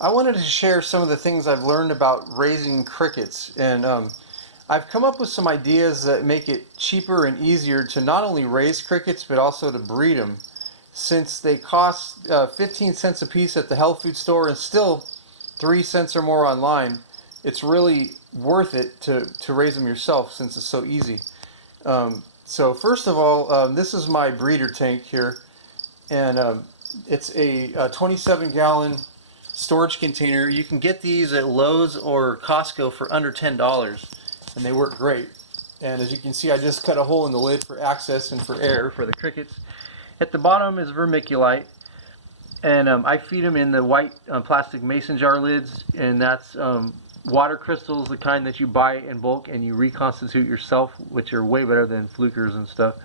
I wanted to share some of the things I've learned about raising crickets, and I've come up with some ideas that make it cheaper and easier to not only raise crickets but also to breed them. Since they cost 15 cents a piece at the health food store and still 3 cents or more online, it's really worth it to raise them yourself since it's so easy. So first of all, this is my breeder tank here, and it's a 27-gallon storage container. You can get these at Lowe's or Costco for under $10, and they work great. And as you can see, I just cut a hole in the lid for access and for air for the crickets. At the bottom is vermiculite, and I feed them in the white plastic mason jar lids, and that's water crystals, the kind that you buy in bulk and you reconstitute yourself, which are way better than flukers and stuff.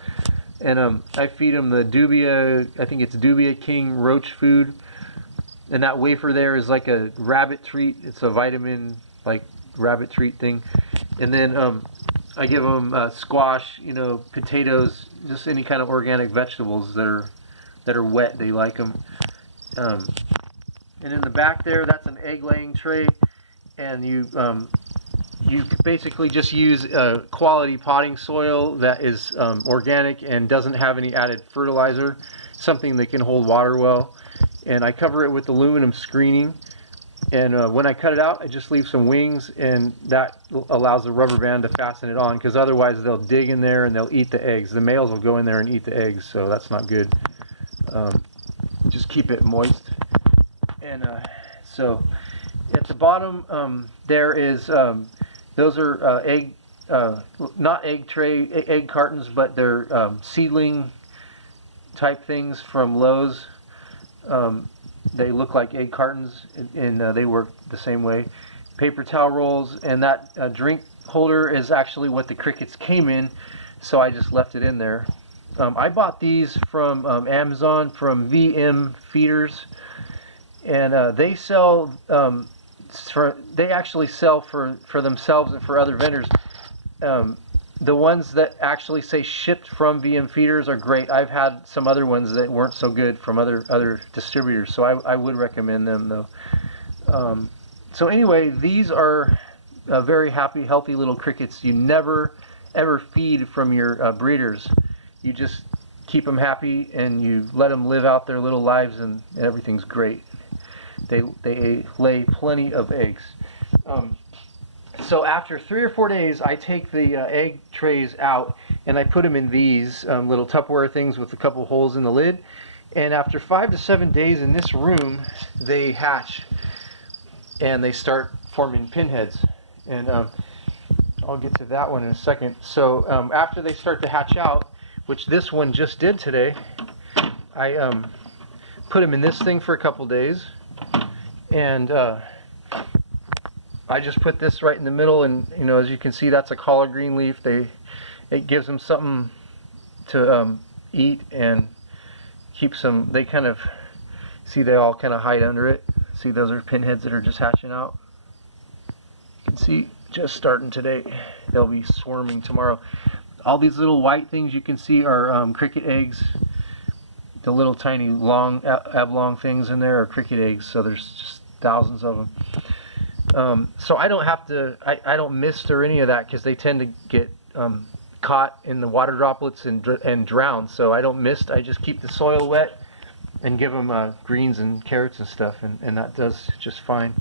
And I feed them the Dubia, I think it's Dubia King roach food, and that wafer there is like a rabbit treat. It's a vitamin like rabbit treat thing. And then I give them squash, potatoes, just any kind of organic vegetables that are wet. They like them. And in the back there, that's an egg laying tray, and you basically just use quality potting soil that is organic and doesn't have any added fertilizer, something that can hold water well. And I cover it with aluminum screening. And when I cut it out, I just leave some wings, and that allows the rubber band to fasten it on, because otherwise they'll dig in there and they'll eat the eggs. The males will go in there and eat the eggs, so that's not good. Just keep it moist. And so at the bottom there is, those are egg, not egg tray, egg cartons, but they're seedling type things from Lowe's. They look like egg cartons, and they work the same way. Paper towel rolls, and that drink holder is actually what the crickets came in, so I just left it in there. I bought these from Amazon from VM Feeders, and they sell, they actually sell for themselves and for other vendors. The ones that actually say shipped from VM Feeders are great. I've had some other ones that weren't so good from other distributors, so I would recommend them though. So anyway, these are very happy, healthy little crickets. You never ever feed from your breeders. You just keep them happy and you let them live out their little lives, and everything's great. They lay plenty of eggs. So after 3 or 4 days, I take the egg trays out and I put them in these little Tupperware things with a couple holes in the lid. And after 5 to 7 days in this room, they hatch and they start forming pinheads. And I'll get to that one in a second. So after they start to hatch out, which this one just did today, I put them in this thing for a couple days, and I just put this right in the middle, and as you can see, that's a collard green leaf. It gives them something to eat and keeps them. They kind of see, they all kind of hide under it. See, those are pinheads that are just hatching out. You can see just starting today. They'll be swarming tomorrow. All these little white things you can see are cricket eggs. The little tiny long oblong things in there are cricket eggs. So there's just thousands of them. So I don't have to, I don't mist or any of that, because they tend to get caught in the water droplets and drown. So I don't mist. I just keep the soil wet and give them greens and carrots and stuff, and that does just fine.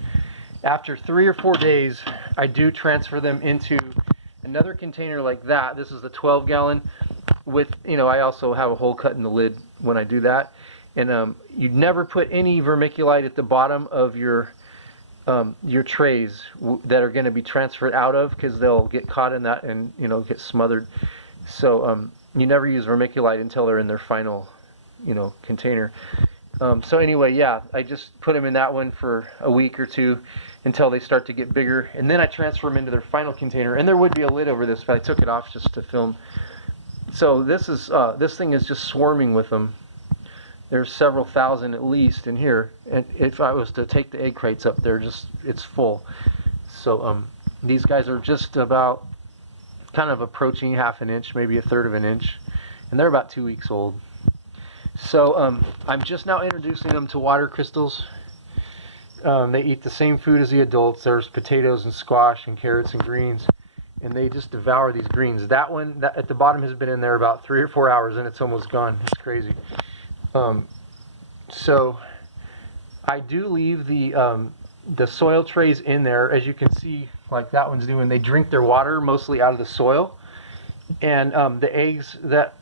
After 3 or 4 days, I do transfer them into another container like that. This is the 12-gallon with, I also have a hole cut in the lid when I do that. And you'd never put any vermiculite at the bottom of your trays that are going to be transferred out of, because they'll get caught in that and get smothered. So you never use vermiculite until they're in their final container. So anyway, yeah, I just put them in that one for a week or two until they start to get bigger, and then I transfer them into their final container. And there would be a lid over this, but I took it off just to film. So this thing is just swarming with them. There's several thousand at least in here, and if I was to take the egg crates up there, it's full. So these guys are just about kind of approaching half an inch, maybe a third of an inch, and they're about 2 weeks old. So I'm just now introducing them to water crystals, They eat the same food as the adults. There's potatoes and squash and carrots and greens, and they just devour these greens. That one that at the bottom has been in there about 3 or 4 hours, and it's almost gone. It's crazy. So I do leave the soil trays in there, as you can see, like that one's doing. They drink their water mostly out of the soil, and the eggs that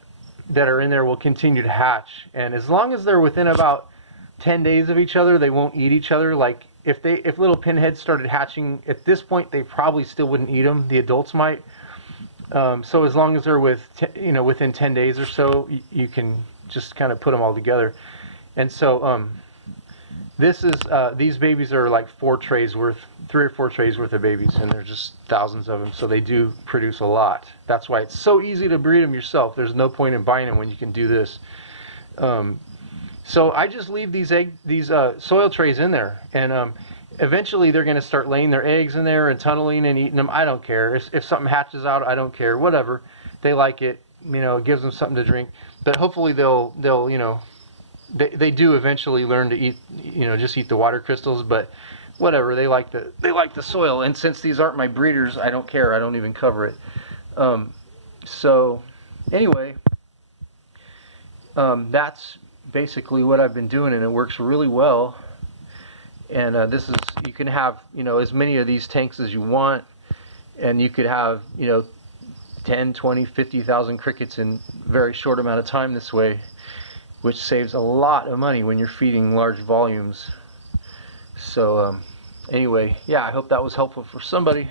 are in there will continue to hatch. And as long as they're within about 10 days of each other, they won't eat each other. Like if little pinheads started hatching at this point, they probably still wouldn't eat them. The adults might. So as long as they're within 10 days or so, you can just kind of put them all together. And so this is these babies are like 3 or 4 trays worth of babies, and there's just thousands of them. So they do produce a lot. That's why it's so easy to breed them yourself. There's no point in buying them when you can do this. So I just leave these soil trays in there, and eventually they're going to start laying their eggs in there and tunneling and eating them. I don't care if something hatches out. I don't care. Whatever, they like it. It gives them something to drink. But hopefully they'll they do eventually learn to eat, just eat the water crystals. But whatever, they like the soil. And since these aren't my breeders, I don't care. I don't even cover it. So anyway, that's basically what I've been doing, and it works really well. And you can have as many of these tanks as you want, and you could have 10, 20, 50,000 crickets in a very short amount of time this way, which saves a lot of money when you're feeding large volumes. So anyway, yeah, I hope that was helpful for somebody.